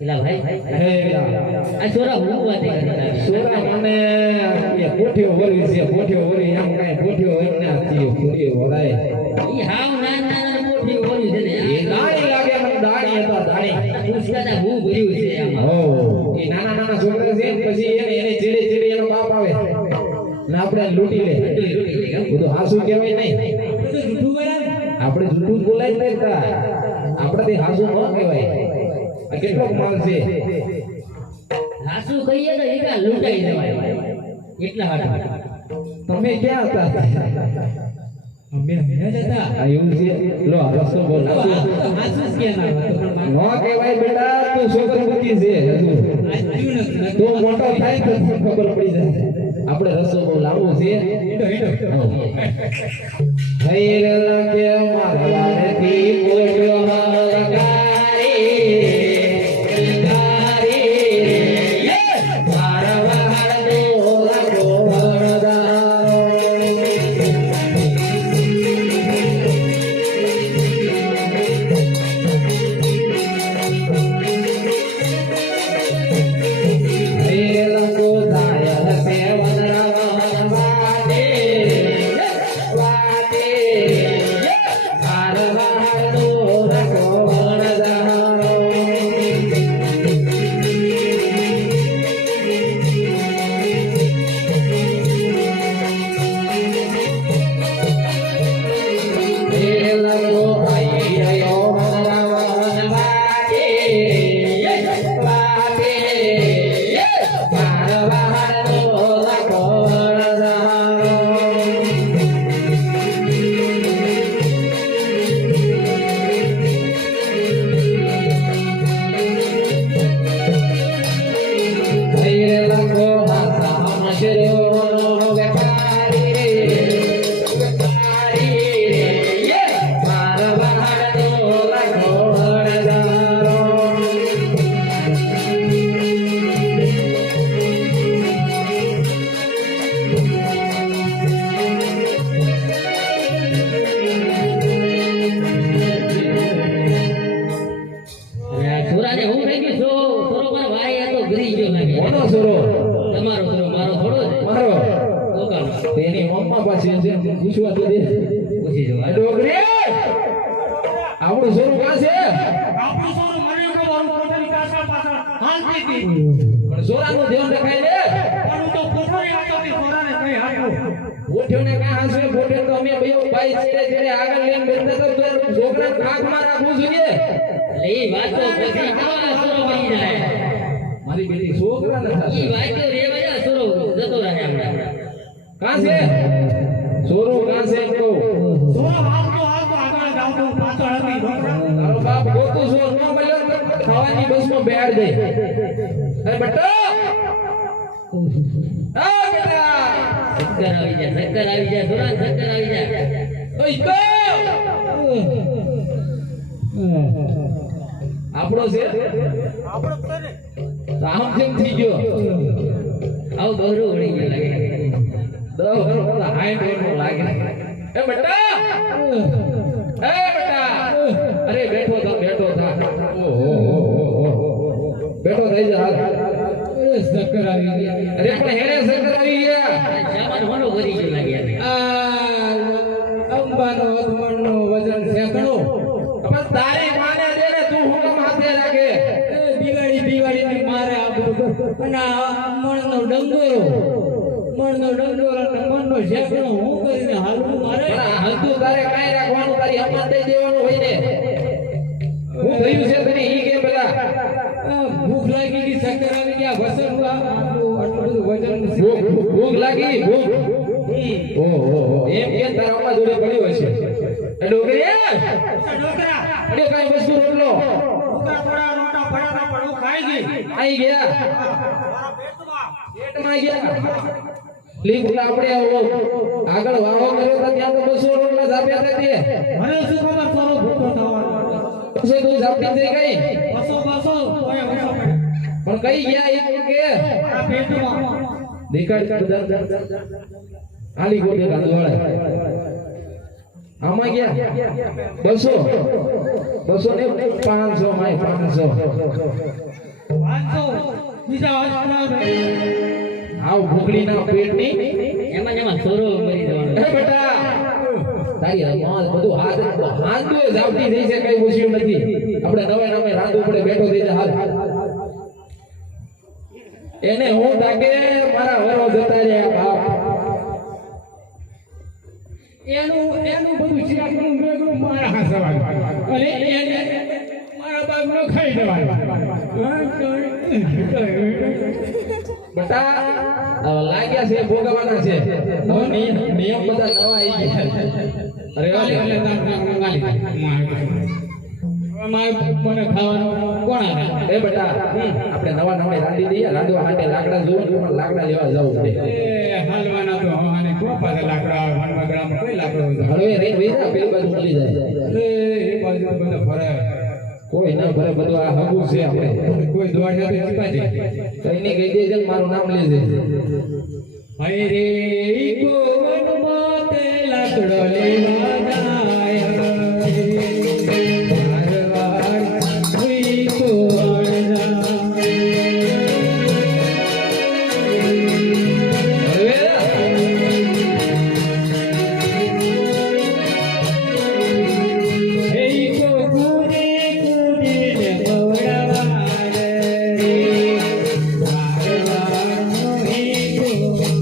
એલા ભાઈ આ છોરા હું વાતે કરતા છોરા મને એ પોઠ્યો વરી છે પોઠ્યો વરી એમ કાઈ પોઠ્યો હોય ને આતી પૂરી વરાય ઈ હાવ નાના પોઠી વરી છે ને એ દાણી લાગે મને દાણી હતા દાણી પુષ્કાના હું ભર્યું છે આમાં હો એ નાના નાના છોકરા છે પછી એને ચીડે ચીડે એનો બાપ આવે ને આપણે લૂટી લે બધું હાસુ કહેવાય નહીં જૂઠું બોલાય આપણે જૂઠું બોલાય જ નહીં તા આપણાથી હાસુ ન કહેવાય આ કેટલોક માલ છે હાસુ કહીએ તો એકા લૂંટાઈ જવાય એટલા હાડા તમે ક્યાં હતા અમે જ હતા આ એવું છે લો રસ્તો બોલ હાસુ કે ના ન કહેવાય બેટા તું છોકરો બુકી છે હજુ તું મોટો થાય તો ખબર પડી જાય આપણે રસ્તો બહુ લાંબો છે હૈર કે મારવાડથી બોલ્યો તેની મમ્મા પાસે છે પૂછવા તો દે પૂછી જો ડોગરે આપણું સોરું કાં છે આપણું સોરું મને તો મારું પોતાની કાસા પાછળ હાલતી હતી પણ સોરાનું ધ્યાન રખાય ને પણ તો પોતાની આટોની સોરાને કઈ હાલ્યો પોઠ્યોને કાં હાંસવે પોઠે તો અમે બેવ ભાઈ છેડે છેડે આગળ લઈને બેઠા તો છોકરાને આંખમાં રાખવું જોઈએ એ વાત તો પછી કેવા સોરો બની જાય મારી બેટી છોકરા ન થશે ઈ વાત તો રેવા સોરો જતો રહે આપણે કાં છે સોરું કાં છે તો સોરો હાલતો આગળ જાવતો પાછળ હતી તારો બાપ ગોતું સોર ન મળ્યો ખાવાની બસમાં બેહાડ દે અરે બટ્ટો આ બેટા ચક્કર આવી જાય સોરા ચક્કર આવી જાય ઓય તો આપણો છે આપણો તો ને આમ કેમ થઈ ગયો આવ બહરો ઉડી ગયો લાગે હાઈટ ઓર લાગે એ બેટા અરે બેઠો થા ઓહો બેઠો થઈ જા અરે શક્કર આવી ગઈ અરે પણ હેડે શક્કર આવી ગયા સામાન હોનો ભરી ગયો લાગે આ અંબાનો અધમણનો વજન સેકડો પણ તારી માને દે ને તું હુકમ હાથે રાખે એ દિવાળી ની મારે આબરૂ અને મણનો ડંગોરો અને મણનો શેકડો હું કરીને હાલવું મારે હલતું તારે કાઈ રાખવાનું તારી હમત દઈ દેવાનું હોય ને હું થયું છે તને ઈ કે પેલા ભૂખ લાગી ગઈ શક્કર આવી ગયા વસન આટલું બધું વજન ભૂખ લાગી ભૂખ ઓહો એમ કે તારા અમ્મા જોડે પડ્યો હશે એ ડોગરી ડોકરા અડ્યો કાઈ વસ્તુ રોટલો ઉકા થોડા પણ હું ખાઈ ગઈ. આઈ ગયા મારા પેટમાં. પેટમાં ગયા લીક આપણે આગળ વાળો કર્યો તો ત્યાં તો 200 રોટલા જાપ્યા હતા તે મને શું ખબર તારો ભૂખો થવાનો. પછી તું જાપતી થઈ ગઈ બસો ઓય બસો. પણ કઈ ગયા એ તો કે મારા પેટમાં. દેખાડ આલી ગોડે કાંદવાળે આમાં ગયા 200 ને 500 માં 500 બીજા હોસ્પિટલ આવ ભૂખડીના પેટની એમાં સોરો મરી જવાનો. એ બેટા તારી મોજ બધું હાથ દુએ જાવતી થઈ છે કઈ પૂછ્યું નથી આપણે નવે નવે રાંધું પડે બેઠો થઈ જાય હાથ એને હું તાકે મારા વરો જતા રહ્યા બાપ એનું બધું શીખવું મેગું મારા હાસવાનું અને એને મારા બાપ નો ખાઈ જવાનું. બેટા હવે લાગ્યા છે ભોગવવાના છે હવે નિયમ બધા નવા આવી ગયા અરે મને ખાવાનું કોણ આવે? એ બેટા આપણે નવા નવા રાંધી દઈએ રાંધવા માટે લાકડા જોવે પણ લાકડા લેવા જવું પડે એ હાલવાના તો હવાને કોઈ પાસે લાકડા આવે વનવગડામાં કોઈ લાકડો નથી. હળવે રેન વેરા પેલી બાજુ મળી જાય એ બાજુ બધો ફરે કોઈ ના ભરે બધું આ હગું છે આપણે કોઈ દોડ નથી ચીપાજી. કઈ ની કહી દેજે ને મારું નામ લેજે હઈ રે ગોવનમાં તે લાકડો લેવા જાય મારવાડ હુઈ કોણના. હે કો કુને કુને ને બવડાવાડ રે મારવાડ હુઈ કોણના.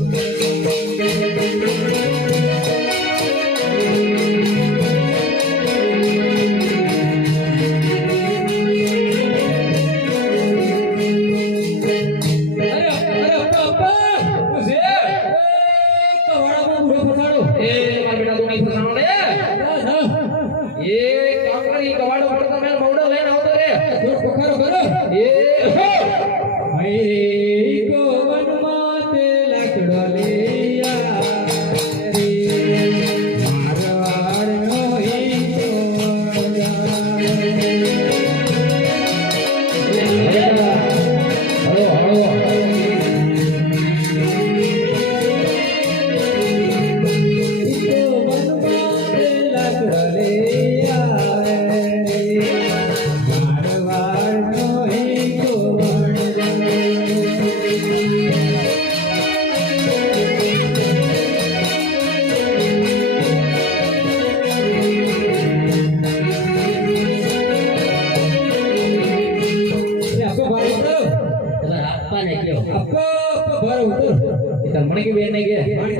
મને કે બેન કે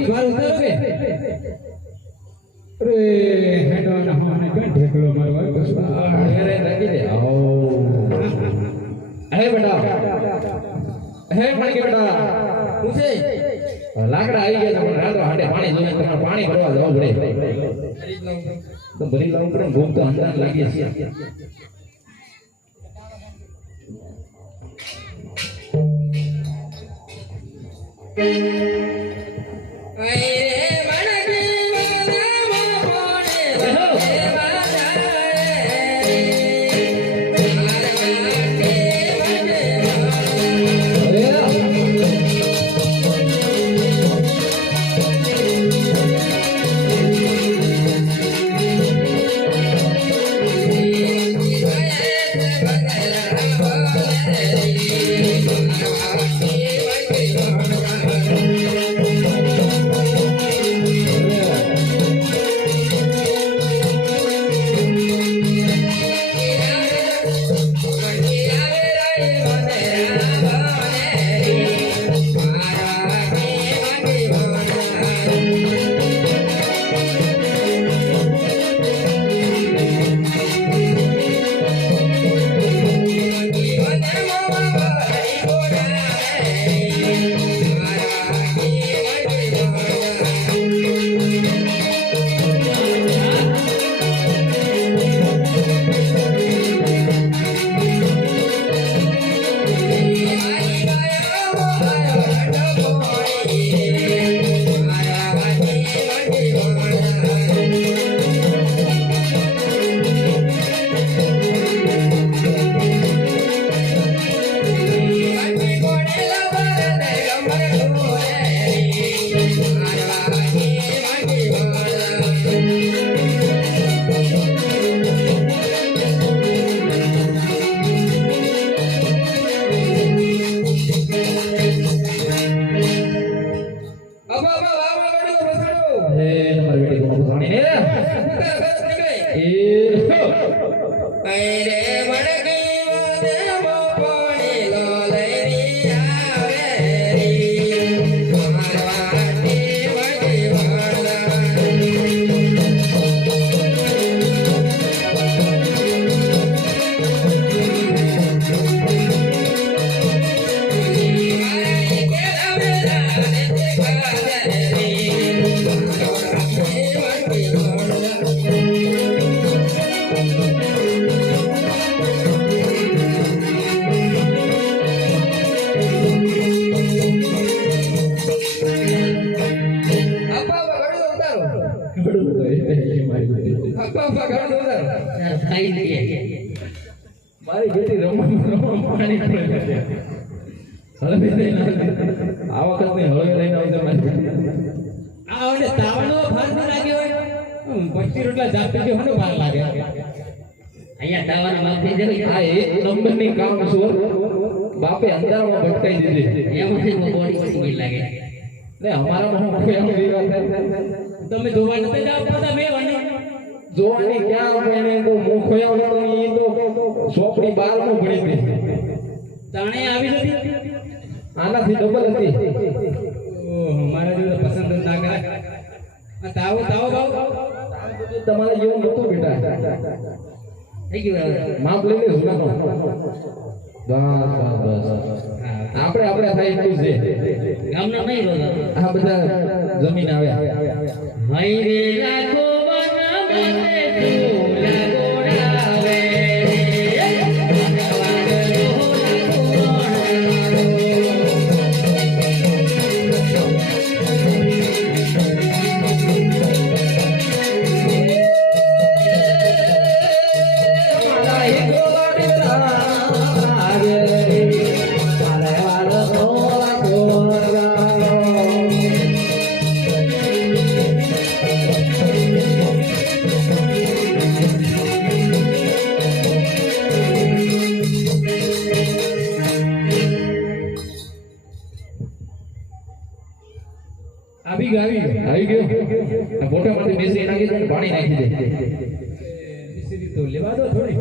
બાર ઉતર બે અરે હેડો ના હોને કે ઢેકલો મારવા બસ અરે રાખી દે ઓ હે બેટા હે મને કે બેટા પૂછે લાકડા આવી ગયા છે પણ રાતો હાટે પાણી જોઈને તમારે પાણી ભરવા જવું પડે તો ભરી લાવું પડે ભૂખ તો અંદાજ લાગી છે ખાઈ લઈએ મારી બેટી રમવા પાણી પડે છે હળવે લઈને આ વખતની હળવે લઈને આવશે મારી બેટી આ ઓલે તાવનો ફારનો લાગ્યો હોય 25 રોટલા જાપી ગયો હનો ભાર લાગે અહીંયા તાવાનો માફી દેવી આ એક નંબરની કામ ચોર બાપે અંધારામાં ભટકાઈ દીધી એમાંથી બોડી પડી લાગે ને અમારામાં હું કોઈ આમ વિવાદ થાય તમે જોવા નતા જાવ પતા મે વને જોવાની ક્યાં આપણે તો મું ખોયા નતો ઈ તો ચોપડી 12 માં ભણી હતી તાણે આવી જતી આનાથી ડબલ હતી ઓહ મારા જેવો પસંદ જ ના કરે આ તાવો તાવો બાવ તમારે જેવું નતું બેટા થઈ ગયું હવે માપ લઈને જુનાનો બસ આપણે થાય એટલું છે ગામનો નહીં રોજો આ બધા જમીન આવ્યા હઈ રે લાખો મના મને તુલા ગોડાવે આવી ગયો મોટામાંથી બેસી નાખી દે પાણી નાખી દે બિસરી તો લેવા દો થોડી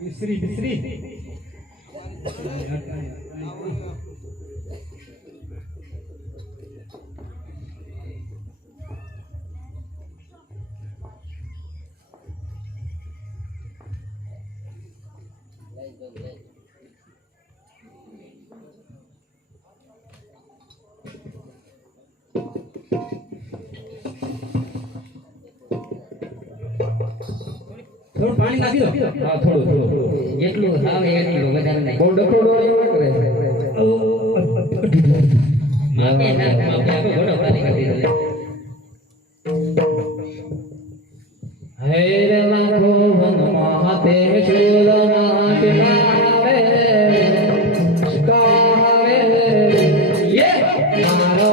બિસરી થોડું પાણી નાખી દો હા થોડું જેટલું આવે એટલું વધારે નહીં બહુ ડફોડો એવું ન કરે માપે આપણે ઘોડો પાણી કાઢી દે હૈ લાખો વનમાં તે શૂલમાં કિનારે સ્કારે યે મારો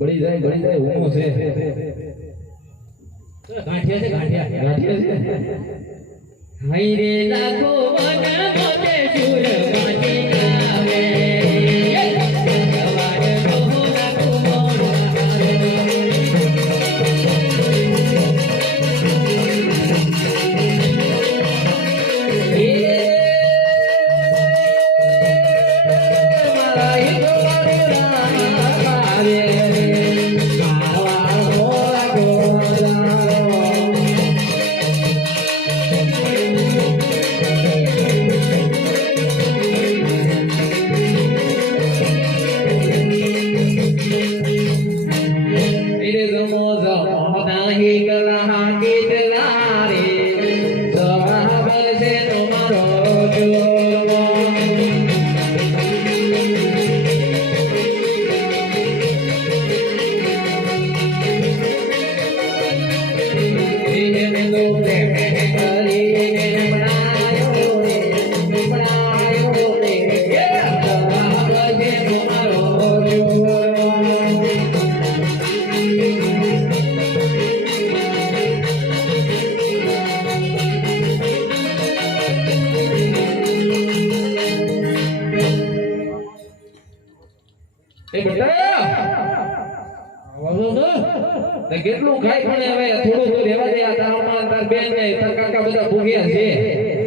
બળી જાય ઊંઘો છે ગાંઠિયા છે હઈ રે લાખો મના મોતે સુર પાણી આવે સવાર રહો લાખો કેટલું ખાઈ પણ હવે થોડું તો રહેવા દે. આ તારા માં તાર બેન ને તાર કાકા બધા ભૂગ્યા છે.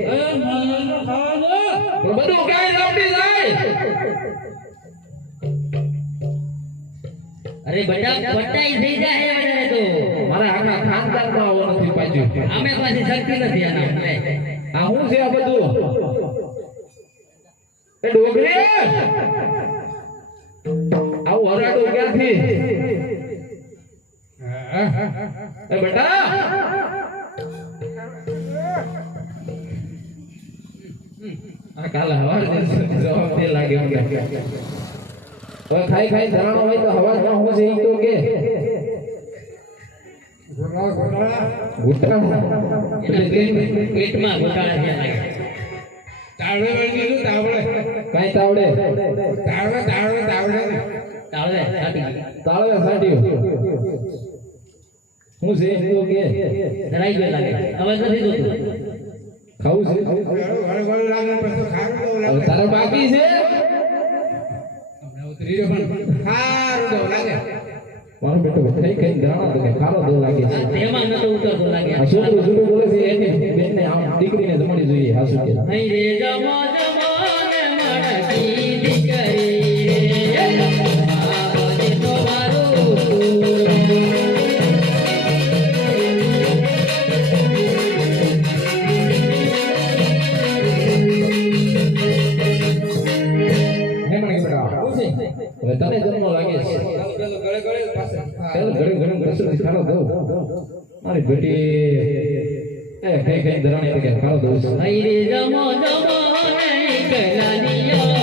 એ મને ખાવા દો. પણ બધું ક્યાંય લાવતી જાય અરે બેટા પટાઈ થઈ જાય વધારે તો મારા આખા ખાનદાનમાં આવો નથી પાછું આમે પાછી શક્તિ નથી આના આ શું છે આ બધું એ ડોગરી આવું હરાડું ક્યાંથી એ બેટા આ કાલે હવાર જવાબ દે લાગે મને હવે ખાઈ ખાઈ ધરાણો હોય તો હવારમાં હું છે ઈ તો કે ઘૂંટણ પેટમાં ઘોટાળા થયા લાગે તાવડે વળી દીધું તાવડે કાઈ તાવડે તાવડે તાળવે સાટી તાળવે સાટ્યું હું છે ઈ તો કે ધરાઈ ગયો લાગે અવાજ નથી જોતું ખાવું છે વળ લાગે પછી ખારું તો હવે લાગે તારે બાકી છે ઉતરી રહ્યો પણ ખારું તો લાગે મારો બેટો ખાઈ ખાઈ ધરાણો તો કે ખારો દો લાગે છે તેમાં નતો ઉતરતો લાગે આ છોકરો છોકરો બોલે છે એની બેનને આમ દીકરીને જમાડી જોઈએ હાસુ કે નહીં રે જમો જમોને મણકી દીકરી રે બાબોને તો મારું હે મને બેટા હવે તને જન્મ લાગે છે ગળે ગળે પાસે ચાલ ઘડી ઘડી કશું ખારો દો મારી બેટી એ ખાઈ ખાઈ ધરાણી તો કે ખારો દઉં છું નહીં રે જમો જમોને કલાનિયા